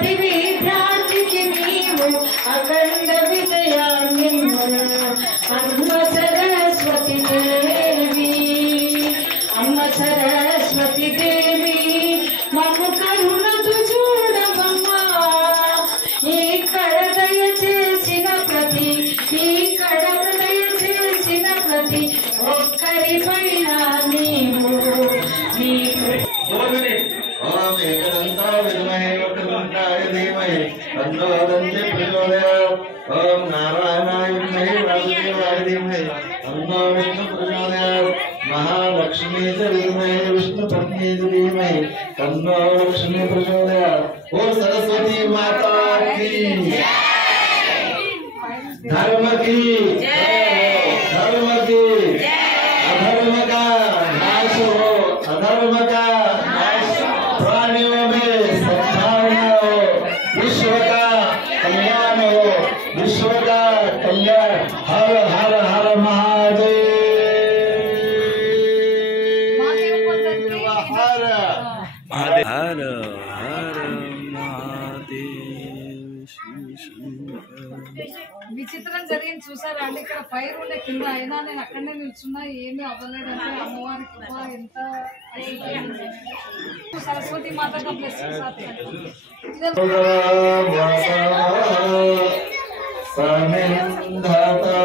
ప్రతి విద్యార్థికి నీవు అఖండ విజయాన్ని అమ్మ సరస్వతి దేవి, అమ్మ సరస్వతి దేవి మమ్ము కరుణతో చూడవమ్మా. ఇక్కడ దయచేసిన ప్రతి, ఇక్కడ దయచేసిన ప్రతి ఒక్కరిపైన నీవు ఓం ఏకదంతాయ విద్మహే వక్రతుండాయ ధీమహి తన్నో దంతి ప్రచోదయాత్. ఓం నారాయణాయ విద్మహే వాసుదేవాయ ధీమహి తన్నో విష్ణు ప్రచోదయాత్. महालक्ष्मी च विद्महे विष्णुपत्नी च धीमहि तन्नो लक्ष्मी प्रचोदयात्. ओम सरस्वती माता की धर्म की धर्म की अधर्म का नाश हो, अधर्म का नाश, प्राणियों में सद्भावना हो, विश्व का कल्याण हो, विश्व का कल्याण। हर हर हर महादेव। हर हर महादेव। విచిత్రం జరిగింది చూసారా అండి. ఇక్కడ ఫైర్ ఉండే కింద, అయినా నేను అక్కడనే నిల్చున్నా, ఏమీ అవ్వలేదంటే అమ్మవారి కృప ఎంత. సరస్వతి మాత का ब्लेसिंग साथ है। समिंधता